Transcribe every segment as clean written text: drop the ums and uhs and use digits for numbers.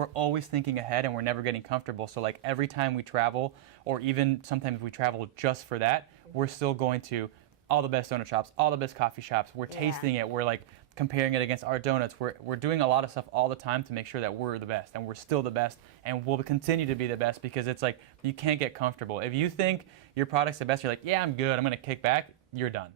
we're always thinking ahead and we're never getting comfortable. So like every time we travel, or even sometimes we travel just for that, we're still going to all the best donut shops, all the best coffee shops. We're tasting it. We're like comparing it against our donuts. We're doing a lot of stuff all the time to make sure that we're the best, and we're still the best, and we'll continue to be the best, because it's like you can't get comfortable. If you think your product's the best, you're like, yeah, I'm good, I'm gonna kick back, you're done.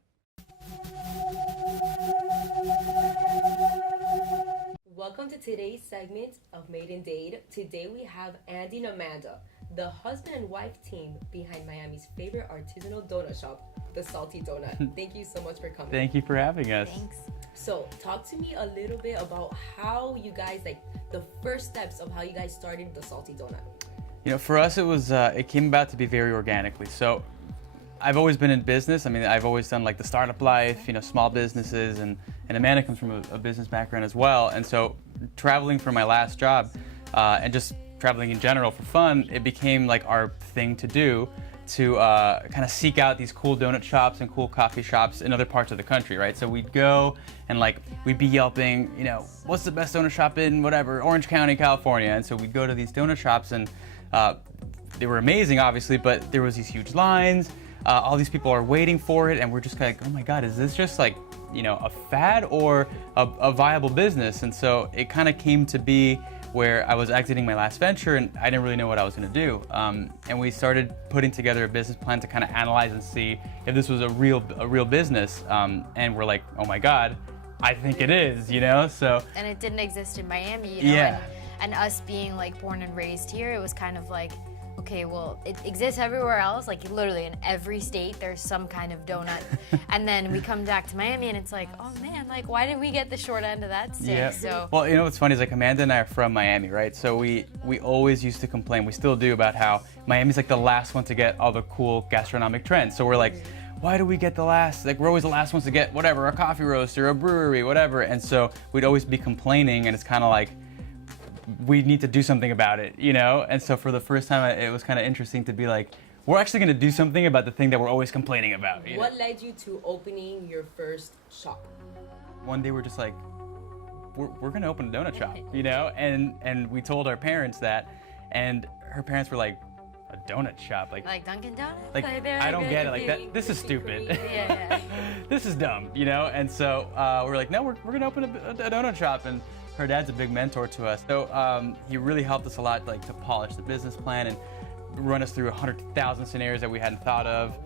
Welcome to today's segment of Made in Dade. Today we have Andy and Amanda, the husband and wife team behind Miami's favorite artisanal donut shop, The Salty Donut. Thank you so much for coming. Thank you for having us. Thanks. So talk to me a little bit about how you guys, like the first steps of how you guys started The Salty Donut. You know, for us, it came about to be very organically. So I've always been in business. I mean, I've always done like the startup life, you know, small businesses, and Amanda comes from a business background as well. And so traveling for my last job and just traveling in general for fun, it became like our thing to do, to kind of seek out these cool donut shops and cool coffee shops in other parts of the country, right? So we'd go and like we'd be yelping, you know, what's the best donut shop in whatever, Orange County, California. And so we'd go to these donut shops, and they were amazing, obviously, but there was these huge lines. All these people are waiting for it, and we're just kind of like, oh my God, is this just like, you know, a fad or a viable business? And so it kind of came to be where I was exiting my last venture, and I didn't really know what I was going to do. And we started putting together a business plan to kind of analyze and see if this was a real business. And we're like, oh my God, I think it is, you know? So. And it didn't exist in Miami, you know? Yeah. And us being like born and raised here, it was kind of like, okay, well, it exists everywhere else, like literally in every state there's some kind of donut. And then we come back to Miami and it's like, oh man, like why did we get the short end of that stick? Yeah. So Well, you know what's funny is like Amanda and I are from Miami, right? So we always used to complain, we still do, about how Miami's like the last one to get all the cool gastronomic trends. So we're like, why do we get the last? Like we're always the last ones to get whatever, a coffee roaster, a brewery, whatever. And so we'd always be complaining, and it's kind of like, we need to do something about it, you know? And so for the first time, it was kind of interesting to be like, we're actually going to do something about the thing that we're always complaining about. You know? What led you to opening your first shop? One day we're just like, we're going to open a donut shop, you know? And we told our parents that, and her parents were like, a donut shop? like Dunkin' Donuts? Like I don't get it. Like that. This is stupid. Yeah. This is dumb, you know? And so we're like, no, we're going to open a donut shop. And her dad's a big mentor to us. So he really helped us a lot, like to polish the business plan and run us through 100,000 scenarios that we hadn't thought of.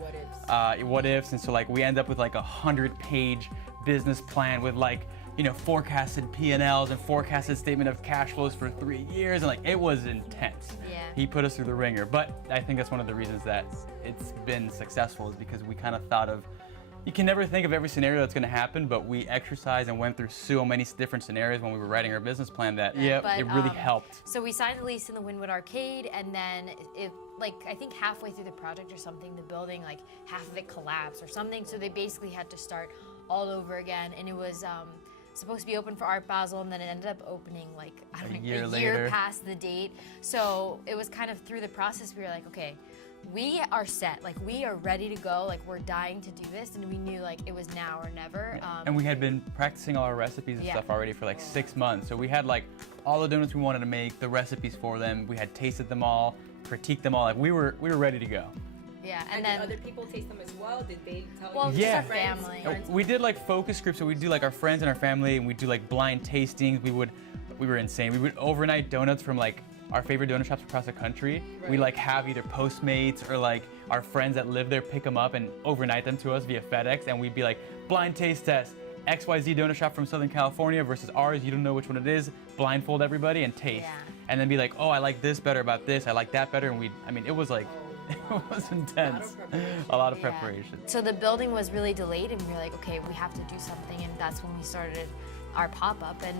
What ifs. And so like we end up with like 100-page business plan with like, you know, forecasted P&Ls and forecasted statement of cash flows for 3 years. And like, it was intense. Yeah. He put us through the ringer. But I think that's one of the reasons that it's been successful, is because we kind of thought of, you can never think of every scenario that's going to happen, but we exercised and went through so many different scenarios when we were writing our business plan that it really helped. So we signed a lease in the Wynwood Arcade, and then I think halfway through the project or something, the building, like half of it collapsed or something. So they basically had to start all over again, and it was supposed to be open for Art Basel, and then it ended up opening like a year past the date. So it was kind of through the process we were like, okay, we are set, like we are ready to go, like we're dying to do this, and we knew like it was now or never. And we had been practicing all our recipes and stuff already for like 6 months. So we had like all the donuts we wanted to make, the recipes for them. We had tasted them all, critiqued them all. Like we were ready to go. Yeah, and then did other people taste them as well? Did they tell you? Well, just our family. We did like focus groups, so we'd do like our friends and our family, and we'd do like blind tastings. We were insane. We would overnight donuts from like our favorite donut shops across the country. Right. We like have either Postmates or like our friends that live there pick them up and overnight them to us via FedEx, and we'd be like, blind taste test, XYZ donut shop from Southern California versus ours, you don't know which one it is, blindfold everybody and taste. Yeah. And then be like, oh, I like this better about this, I like that better, and it was like, it was intense. A lot of preparation. So the building was really delayed, and we were like, okay, we have to do something, and that's when we started our pop-up. And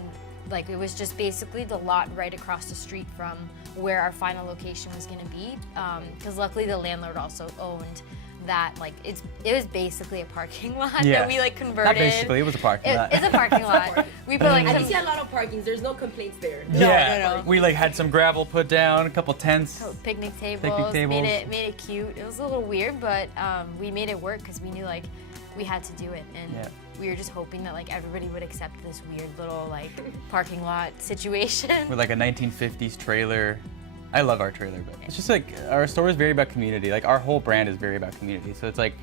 like it was just basically the lot right across the street from where our final location was going to be, because luckily the landlord also owned that. Like it was basically a parking lot that we like converted. Not basically, it was a parking lot. It's a parking lot. We put like I see a lot of parkings. There's no complaints there. No. We like had some gravel put down, a couple tents, picnic tables. Made it cute. It was a little weird, but we made it work because we knew like we had to do it. And we were just hoping that like everybody would accept this weird little like parking lot situation. With like a 1950s trailer. I love our trailer, but it's just like our store is very about community. Like our whole brand is very about community. So it's like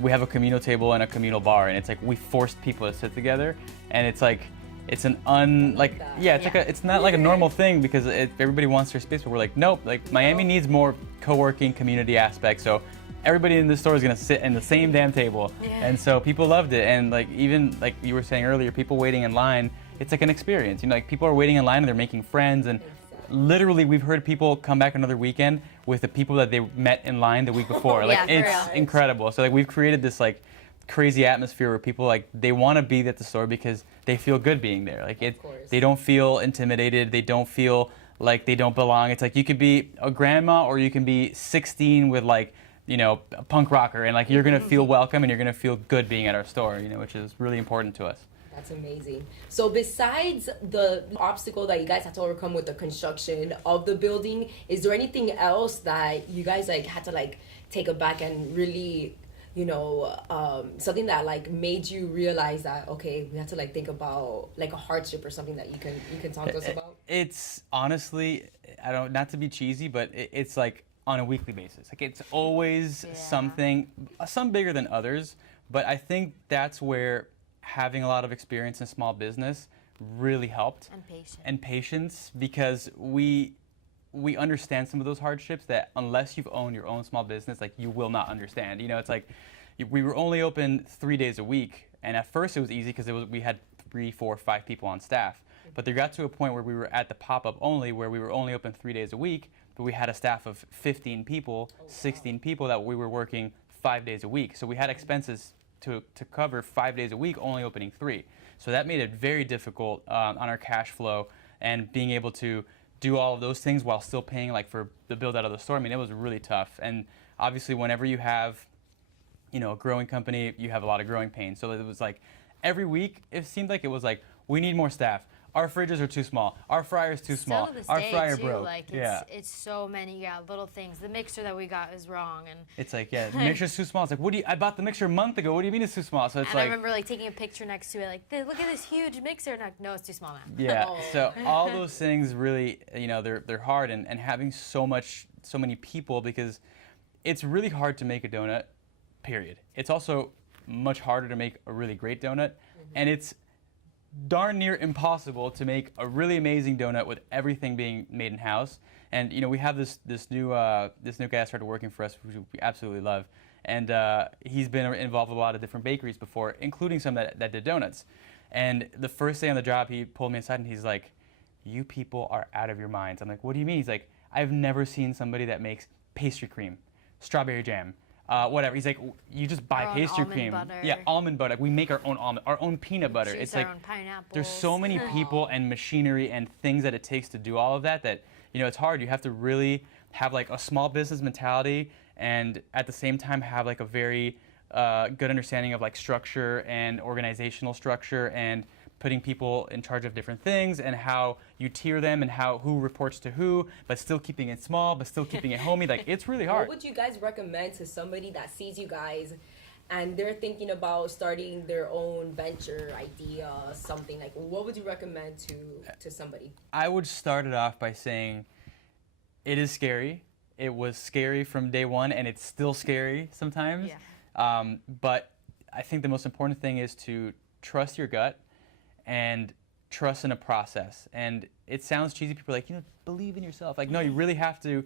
we have a communal table and a communal bar, and it's like we forced people to sit together, and it's like it's an it's not like a normal thing because everybody wants their space, but we're like nope. Like Miami needs more co-working community aspect. So everybody in the store is gonna sit in the same damn table, and so people loved it. And like even like you were saying earlier, people waiting in line, it's like an experience. You know, like people are waiting in line and they're making friends and. Literally, we've heard people come back another weekend with the people that they met in line the week before. Like it's incredible. So like we've created this like crazy atmosphere where people like they want to be at the store because they feel good being there. Like they don't feel intimidated. They don't feel like they don't belong. It's like you could be a grandma or you can be 16 with like you know a punk rocker, and like you're gonna feel welcome and you're gonna feel good being at our store. You know, which is really important to us. That's amazing. So besides the obstacle that you guys had to overcome with the construction of the building, is there anything else that you guys like had to like take aback and really, you know, something that like made you realize that okay, we have to like think about like a hardship or something that you can talk to us about? It's honestly, not to be cheesy, but it's like on a weekly basis. Like it's always something, some bigger than others, but I think that's where having a lot of experience in small business really helped. And patience, because we understand some of those hardships that unless you've owned your own small business, like you will not understand. You know, it's like we were only open 3 days a week, and at first it was easy because we had 3, 4, 5 people on staff. But there got to a point where we were at the pop-up only, where we were only open 3 days a week, but we had a staff of 15 people, 16 people that we were working 5 days a week. So we had expenses to cover 5 days a week, only opening 3. So that made it very difficult on our cash flow and being able to do all of those things while still paying like for the build out of the store. I mean, it was really tough. And obviously whenever you have, you know, a growing company, you have a lot of growing pains. So it was like every week, it seemed like it was like, we need more staff. Our fridges are too small. Our fryer's too small. Our fryer broke. Like it's so many little things. The mixer that we got is wrong, and it's like the mixer's too small. It's like I bought the mixer a month ago. What do you mean it's too small? So it's and I remember like taking a picture next to it, like look at this huge mixer. And like, no, it's too small now. Yeah. So all those things really, you know, they're hard, and having so many people, because it's really hard to make a donut. Period. It's also much harder to make a really great donut, and it's darn near impossible to make a really amazing donut with everything being made in house. And you know, we have this new guy that started working for us, which we absolutely love, and he's been involved with a lot of different bakeries before, including some that did donuts. And the first day on the job, he pulled me aside and he's like, "You people are out of your minds." I'm like, "What do you mean?" He's like, "I've never seen somebody that makes pastry cream, strawberry jam, whatever." He's like, "You just buy pastry cream." Butter. Yeah, almond butter. We make our own almond, our own peanut butter. Juice It's our like own pineapples. there's so many people and machinery and things that it takes to do all of that you know, it's hard. You have to really have like a small business mentality, and at the same time have like a very good understanding of like structure and organizational structure and putting people in charge of different things and how you tier them and who reports to who, but still keeping it small, but still keeping it homey. Like it's really hard. What would you guys recommend to somebody that sees you guys and they're thinking about starting their own venture idea, something like? What would you recommend to somebody? I would start it off by saying it is scary. It was scary from day one, and it's still scary sometimes. Yeah. But I think the most important thing is to trust your gut and trust in a process. And it sounds cheesy. People are like, you know, believe in yourself. Like, no, you really have to.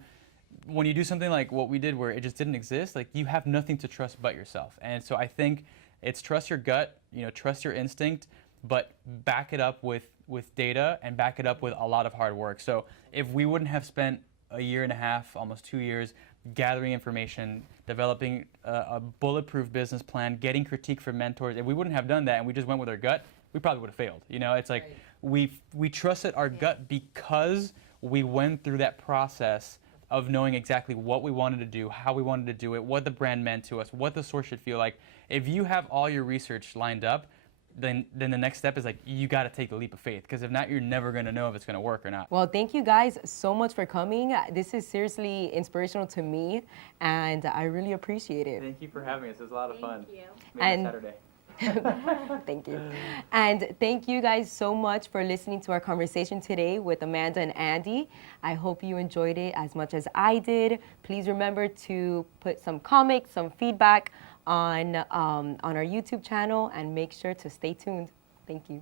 When you do something like what we did where it just didn't exist, like you have nothing to trust but yourself. And so I think it's trust your gut, you know, trust your instinct, but back it up with data and back it up with a lot of hard work. So if we wouldn't have spent a year and a half, almost 2 years, gathering information, developing a bulletproof business plan, getting critique from mentors, if we wouldn't have done that and we just went with our gut, we probably would have failed. You know, it's like we trusted our gut because we went through that process of knowing exactly what we wanted to do, how we wanted to do it, what the brand meant to us, what the store should feel like. If you have all your research lined up, then the next step is like you got to take the leap of faith, because if not, you're never going to know if it's going to work or not. Well, thank you guys so much for coming. This is seriously inspirational to me, and I really appreciate it. Thank you for having us. It was a lot of fun. Thank you. Maybe Saturday. Thank you. And thank you guys so much for listening to our conversation today with Amanda and Andy. I hope you enjoyed it as much as I did. Please remember to put some comments, some feedback on our YouTube channel, and make sure to stay tuned. Thank you.